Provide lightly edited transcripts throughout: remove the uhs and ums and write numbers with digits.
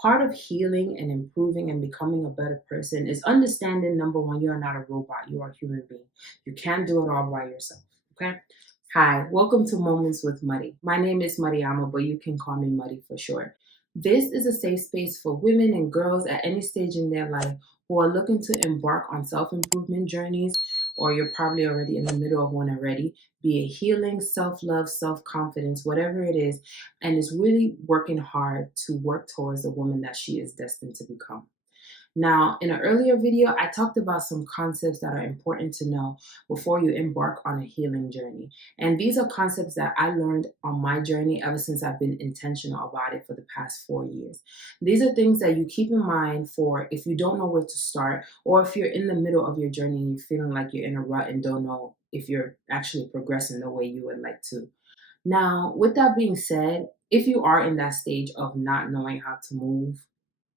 Part of healing and improving and becoming a better person is understanding number one, you are not a robot, you are a human being. You can't do it all by yourself. Okay. Hi, welcome to Moments with Muddy. My name is Mariama, but you can call me Muddy for short. This is a safe space for women and girls at any stage in their life who are looking to embark on self improvement journeys, or you're probably already in the middle of one already, be it healing, self love, self confidence, whatever it is, and is really working hard to work towards the woman that she is destined to become. Now, in an earlier video, I talked about some concepts that are important to know before you embark on a healing journey. And these are concepts that I learned on my journey ever since I've been intentional about it for the past 4 years. These are things that you keep in mind for if you don't know where to start, or if you're in the middle of your journey and you're feeling like you're in a rut and don't know if you're actually progressing the way you would like to. Now, with that being said, if you are in that stage of not knowing how to move,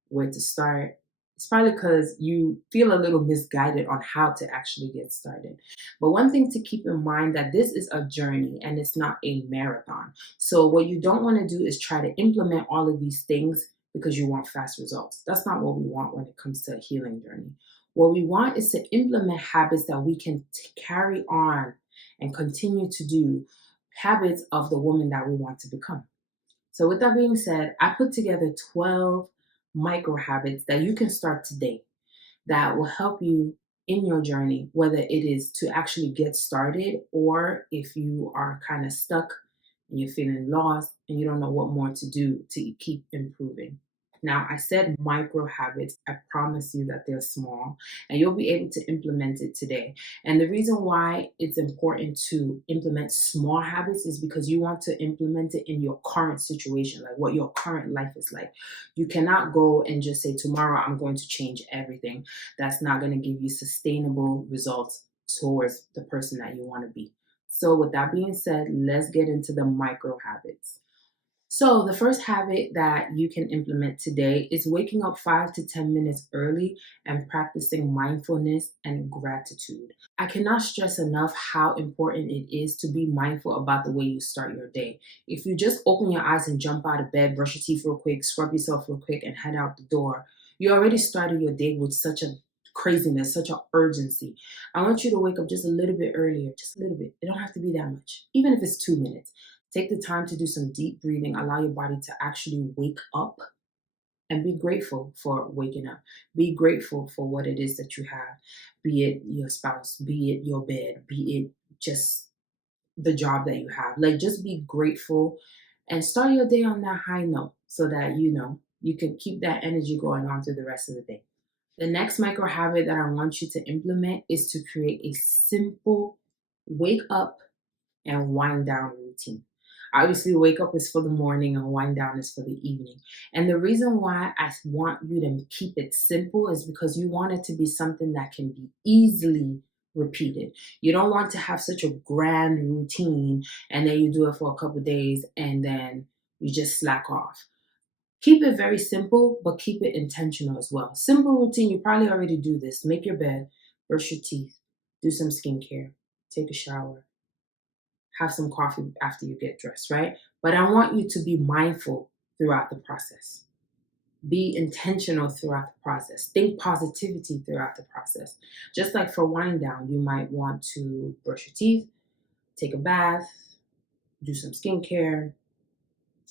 where to start, it's probably because you feel a little misguided on how to actually get started. But one thing to keep in mind that this is a journey and it's not a marathon. So what you don't want to do is try to implement all of these things because you want fast results. That's not what we want when it comes to a healing journey. What we want is to implement habits that we can carry on and continue to do, habits of the woman that we want to become. So with that being said, I put together 12 micro habits that you can start today that will help you in your journey, whether it is to actually get started or if you are kind of stuck and you're feeling lost and you don't know what more to do to keep improving. Now, I said micro habits. I promise you that they're small and you'll be able to implement it today. And the reason why it's important to implement small habits is because you want to implement it in your current situation, like what your current life is like. You cannot go and just say, tomorrow I'm going to change everything. That's not going to give you sustainable results towards the person that you want to be. So with that being said, let's get into the micro habits. So, the first habit that you can implement today is waking up 5 to 10 minutes early and practicing mindfulness and gratitude. I cannot stress enough how important it is to be mindful about the way you start your day. If you just open your eyes and jump out of bed, brush your teeth real quick, scrub yourself real quick, and head out the door, you already started your day with such a craziness, such an urgency. I want you to wake up just a little bit earlier, just a little bit. It don't have to be that much, even if it's 2 minutes. Take the time to do some deep breathing. Allow your body to actually wake up and be grateful for waking up. Be grateful for what it is that you have, be it your spouse, be it your bed, be it just the job that you have. Like, just be grateful and start your day on that high note so that you can keep that energy going on through the rest of the day. The next micro habit that I want you to implement is to create a simple wake up and wind down routine. Obviously, wake up is for the morning and wind down is for the evening. And the reason why I want you to keep it simple is because you want it to be something that can be easily repeated. You don't want to have such a grand routine and then you do it for a couple of days and then you just slack off. Keep it very simple, but keep it intentional as well. Simple routine, you probably already do this. Make your bed, brush your teeth, do some skincare, take a shower, have some coffee after you get dressed, right? But I want you to be mindful throughout the process. Be intentional throughout the process. Think positivity throughout the process. Just like for wind down, you might want to brush your teeth, take a bath, do some skincare,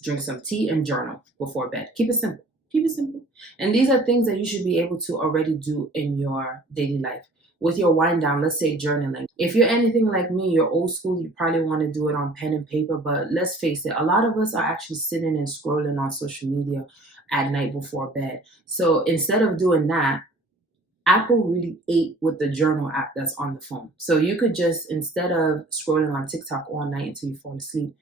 drink some tea, and journal before bed. Keep it simple. Keep it simple. And these are things that you should be able to already do in your daily life. With your wind down, let's say journaling. If you're anything like me, you're old school, you probably want to do it on pen and paper, but let's face it, a lot of us are actually sitting and scrolling on social media at night before bed. So instead of doing that, Apple really ate with the journal app that's on the phone. So you could just, instead of scrolling on TikTok all night until you fall asleep,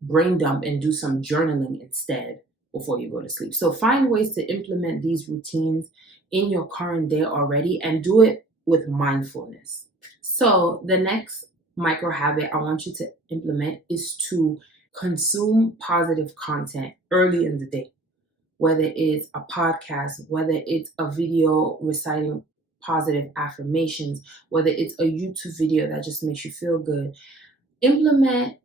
brain dump and do some journaling instead before you go to sleep. So find ways to implement these routines in your current day already and do it with mindfulness. So the next micro habit I want you to implement is to consume positive content early in the day, whether it's a podcast, whether it's a video reciting positive affirmations, whether it's a YouTube video that just makes you feel good. Implement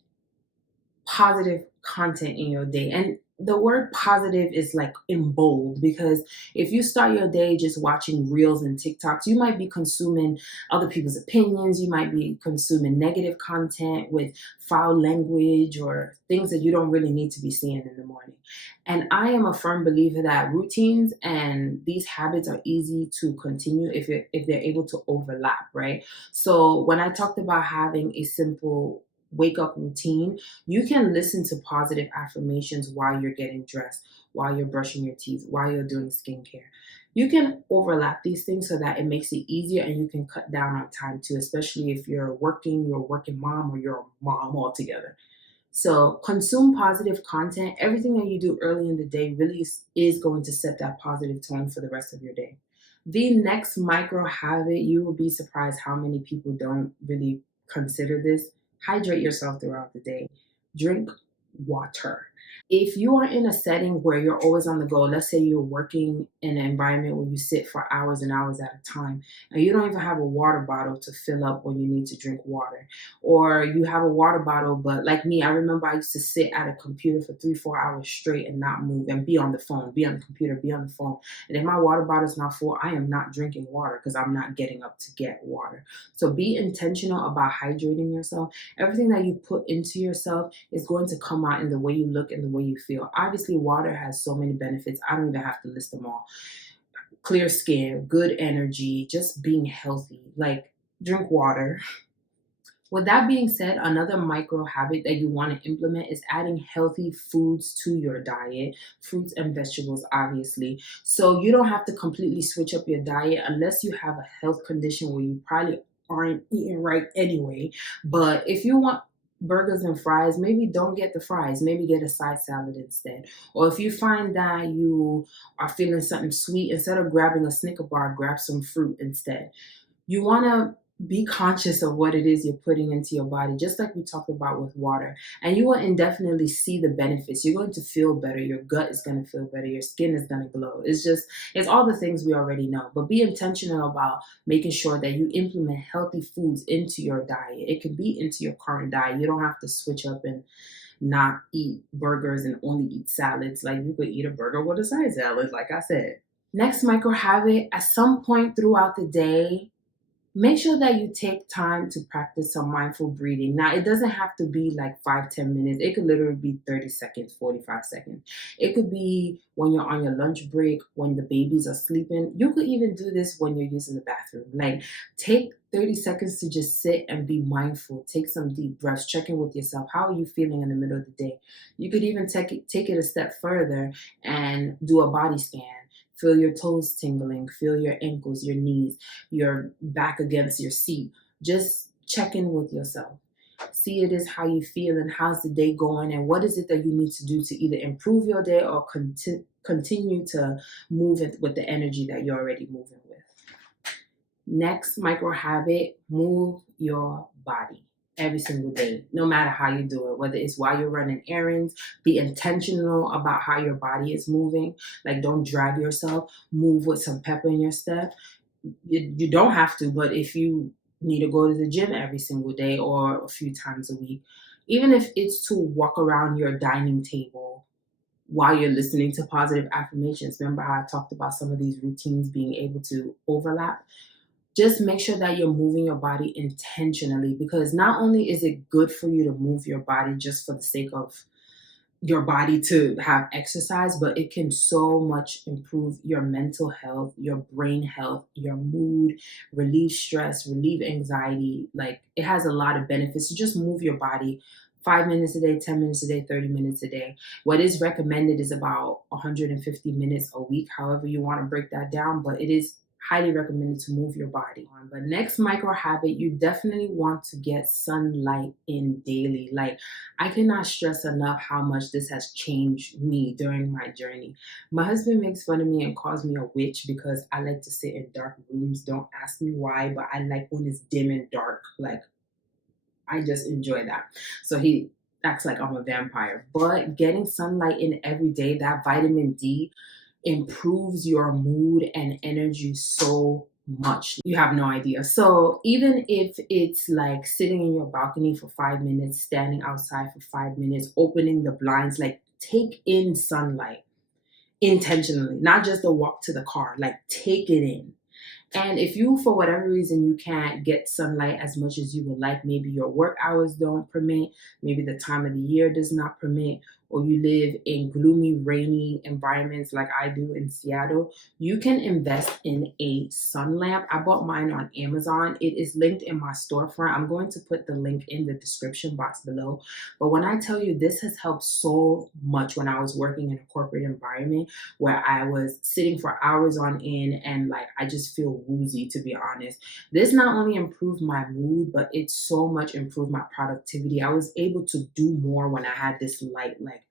positive content in your day. And the word positive is like in bold, because if you start your day just watching reels and TikToks, you might be consuming other people's opinions. You might be consuming negative content with foul language or things that you don't really need to be seeing in the morning. And I am a firm believer that routines and these habits are easy to continue if they're able to overlap, right? So when I talked about having a simple wake up routine, you can listen to positive affirmations while you're getting dressed, while you're brushing your teeth, while you're doing skincare. You can overlap these things so that it makes it easier and you can cut down on time too, especially if you're a working mom, or you're a mom altogether. So consume positive content. Everything that you do early in the day really is going to set that positive tone for the rest of your day. The next micro habit, you will be surprised how many people don't really consider this. Hydrate yourself throughout the day. Drink water. If you are in a setting where you're always on the go, let's say you're working in an environment where you sit for hours and hours at a time, and you don't even have a water bottle to fill up when you need to drink water, or you have a water bottle, but like me, I remember I used to sit at a computer for 3, 4 hours straight and not move and be on the phone, be on the computer, be on the phone. And if my water bottle is not full, I am not drinking water because I'm not getting up to get water. So be intentional about hydrating yourself. Everything that you put into yourself is going to come out in the way you look and the way you feel. Obviously, water has so many benefits. I don't even have to list them all. Clear skin, good energy, just being healthy. Like, drink water. With that being said, another micro habit that you want to implement is adding healthy foods to your diet, fruits and vegetables, obviously. So you don't have to completely switch up your diet unless you have a health condition where you probably aren't eating right anyway. But if you want burgers and fries, maybe don't get the fries, maybe get a side salad instead. Or if you find that you are feeling something sweet, instead of grabbing a Snicker bar, grab some fruit instead. You want to be conscious of what it is you're putting into your body, just like we talked about with water. And you will indefinitely see the benefits. You're going to feel better. Your gut is going to feel better. Your skin is going to glow. It's all the things we already know. But be intentional about making sure that you implement healthy foods into your diet. It could be into your current diet. You don't have to switch up and not eat burgers and only eat salads. Like, you could eat a burger with a side salad, like I said. Next micro habit, at some point throughout the day, make sure that you take time to practice some mindful breathing. Now, it doesn't have to be like 5, 10 minutes. It could literally be 30 seconds, 45 seconds. It could be when you're on your lunch break, when the babies are sleeping. You could even do this when you're using the bathroom. Like, take 30 seconds to just sit and be mindful. Take some deep breaths. Check in with yourself. How are you feeling in the middle of the day? You could even take it a step further and do a body scan. Feel your toes tingling, feel your ankles, your knees, your back against your seat. Just check in with yourself. See it is how you feel and how's the day going, and what is it that you need to do to either improve your day or continue to move it with the energy that you're already moving with. Next micro habit, move your body every single day, no matter how you do it, whether it's while you're running errands. Be intentional about how your body is moving. Like, don't drag yourself. Move with some pepper in your step. You don't have to, but if you need to go to the gym every single day or a few times a week, even if it's to walk around your dining table while you're listening to positive affirmations. Remember how I talked about some of these routines being able to overlap? Just make sure that you're moving your body intentionally, because not only is it good for you to move your body just for the sake of your body to have exercise, but it can so much improve your mental health, your brain health, your mood, relieve stress, relieve anxiety. Like, it has a lot of benefits. So just move your body 5 minutes a day, 10 minutes a day, 30 minutes a day. What is recommended is about 150 minutes a week, however you want to break that down, but it is highly recommended to move your body on. But next micro habit, you definitely want to get sunlight in daily. Like, I cannot stress enough how much this has changed me during my journey. My husband makes fun of me and calls me a witch because I like to sit in dark rooms. Don't ask me why, but I like when it's dim and dark. Like, I just enjoy that. So he acts like I'm a vampire. But getting sunlight in every day, that vitamin D improves your mood and energy so much. You have no idea. So even if it's like sitting in your balcony for 5 minutes, standing outside for 5 minutes, opening the blinds, like take in sunlight intentionally, not just a walk to the car, like take it in. And if you, for whatever reason, you can't get sunlight as much as you would like, maybe your work hours don't permit, maybe the time of the year does not permit, or you live in gloomy, rainy environments like I do in Seattle, you can invest in a sun lamp. I bought mine on Amazon. It is linked in my storefront. I'm going to put the link in the description box below. But when I tell you this has helped so much when I was working in a corporate environment, where I was sitting for hours on end and like I just feel woozy, to be honest. This not only improved my mood, but it so much improved my productivity. I was able to do more when I had this light like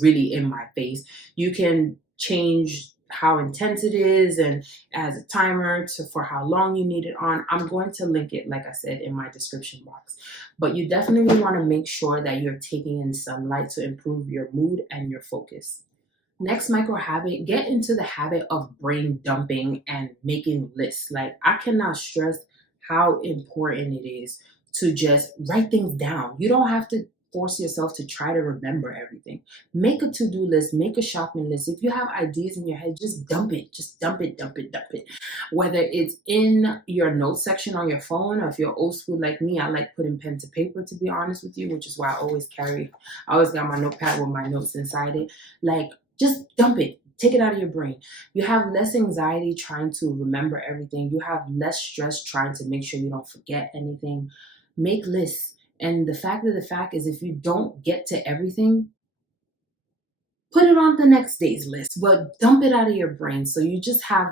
really in my face. You can change how intense it is and as a timer to for how long you need it on. I'm going to link it, like I said, in my description box. But you definitely want to make sure that you're taking in sunlight to improve your mood and your focus. Next micro habit, get into the habit of brain dumping and making lists. Like, I cannot stress how important it is to just write things down. You don't have to force yourself to try to remember everything. Make a to-do list, make a shopping list. If you have ideas in your head, just dump it. Just dump it, dump it, dump it. Whether it's in your notes section on your phone, or if you're old school like me, I like putting pen to paper, to be honest with you, which is why I always got my notepad with my notes inside it. Like, just dump it. Take it out of your brain. You have less anxiety trying to remember everything. You have less stress trying to make sure you don't forget anything. Make lists. And the fact of the fact is, if you don't get to everything, put it on the next day's list, but dump it out of your brain so you just have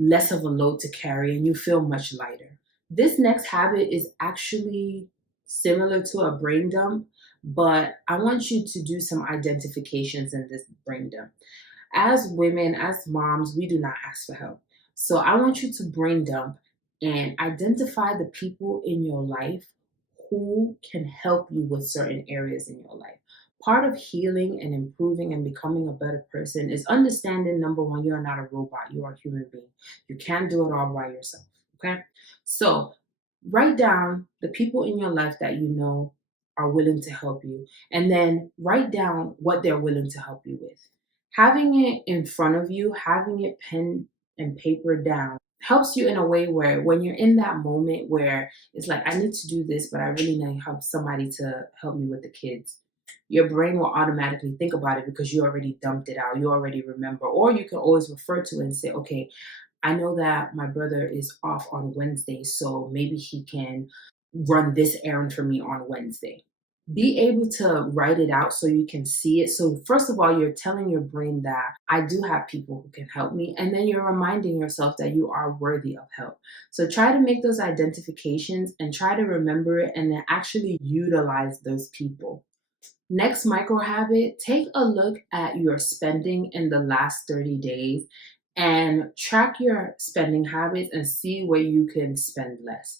less of a load to carry and you feel much lighter. This next habit is actually similar to a brain dump, but I want you to do some identifications in this brain dump. As women, as moms, we do not ask for help. So I want you to brain dump and identify the people in your life who can help you with certain areas in your life. Part of healing and improving and becoming a better person is understanding number one, you are not a robot, you are a human being. You can't do it all by yourself. Okay. So write down the people in your life that you know are willing to help you, and then write down what they're willing to help you with. Having it in front of you, having it pen and paper down helps you in a way where when you're in that moment where it's like, I need to do this, but I really need help somebody to help me with the kids. Your brain will automatically think about it because you already dumped it out. You already remember, or you can always refer to it and say, okay, I know that my brother is off on Wednesday, so maybe he can run this errand for me on Wednesday. Be able to write it out so you can see it. So, first of all, you're telling your brain that I do have people who can help me. And then you're reminding yourself that you are worthy of help. So, try to make those identifications and try to remember it and then actually utilize those people. Next micro habit, take a look at your spending in the last 30 days and track your spending habits and see where you can spend less.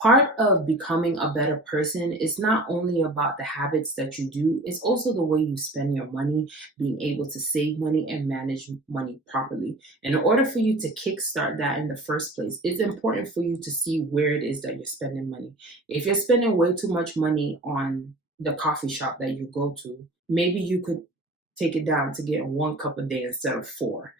Part of becoming a better person is not only about the habits that you do, it's also the way you spend your money, being able to save money and manage money properly. In order for you to kickstart that in the first place, it's important for you to see where it is that you're spending money. If you're spending way too much money on the coffee shop that you go to, maybe you could take it down to get one cup a day instead of four.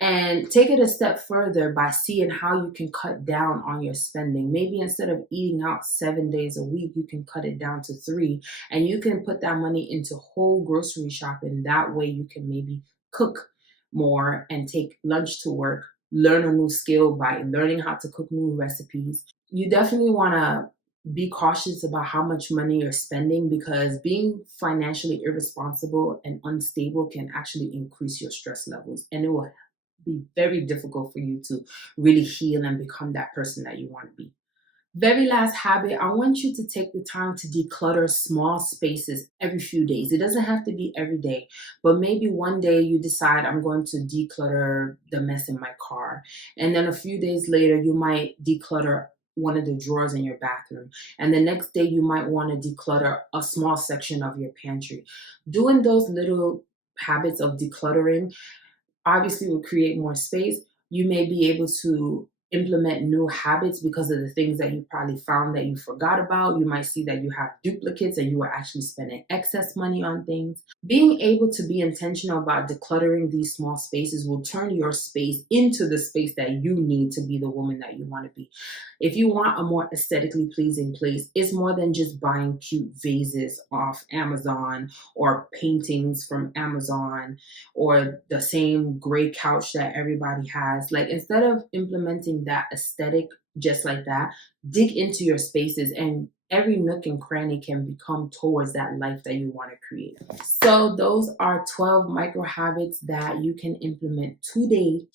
And take it a step further by seeing how you can cut down on your spending. Maybe instead of eating out 7 days a week, you can cut it down to three, and you can put that money into whole grocery shopping. That way you can maybe cook more and take lunch to work, learn a new skill by learning how to cook new recipes. You definitely want to be cautious about how much money you're spending, because being financially irresponsible and unstable can actually increase your stress levels, and it will be very difficult for you to really heal and become that person that you want to be. Very last habit, I want you to take the time to declutter small spaces every few days. It doesn't have to be every day, but maybe one day you decide, I'm going to declutter the mess in my car. And then a few days later, you might declutter one of the drawers in your bathroom. And the next day, you might want to declutter a small section of your pantry. Doing those little habits of decluttering obviously will create more space. You may be able to implement new habits because of the things that you probably found that you forgot about. You might see that you have duplicates and you are actually spending excess money on things. Being able to be intentional about decluttering these small spaces will turn your space into the space that you need to be the woman that you want to be. If you want a more aesthetically pleasing place, it's more than just buying cute vases off Amazon or paintings from Amazon or the same gray couch that everybody has. Like, instead of implementing that aesthetic just like that, dig into your spaces, and every nook and cranny can become towards that life that you want to create. So those are 12 micro habits that you can implement today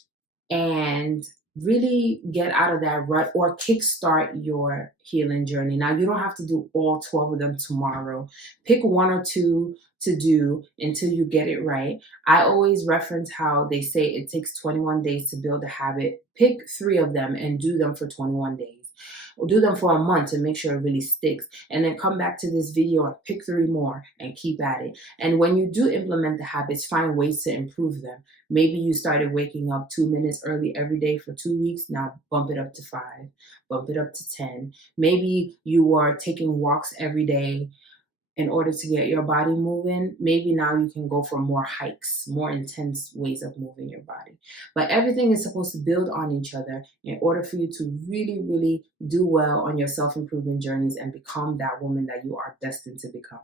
and really get out of that rut or kickstart your healing journey. Now, you don't have to do all 12 of them tomorrow. Pick one or two to do until you get it right. I always reference how they say it takes 21 days to build a habit. Pick 3 of them and do them for 21 days. Or do them for a month to make sure it really sticks. And then come back to this video and pick 3 more and keep at it. And when you do implement the habits, find ways to improve them. Maybe you started waking up 2 minutes early every day for 2 weeks. Now bump it up to 5, bump it up to 10. Maybe you are taking walks every day in order to get your body moving. Maybe now you can go for more hikes, more intense ways of moving your body. But everything is supposed to build on each other in order for you to really, really do well on your self-improvement journeys and become that woman that you are destined to become.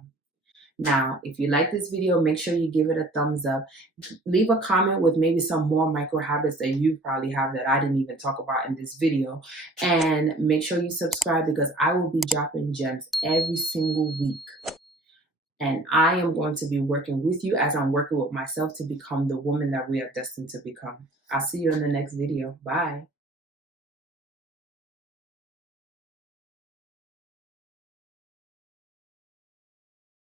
Now, if you like this video, make sure you give it a thumbs up. Leave a comment with maybe some more micro habits that you probably have that I didn't even talk about in this video. And make sure you subscribe, because I will be dropping gems every single week. And I am going to be working with you as I'm working with myself to become the woman that we are destined to become. I'll see you in the next video. Bye.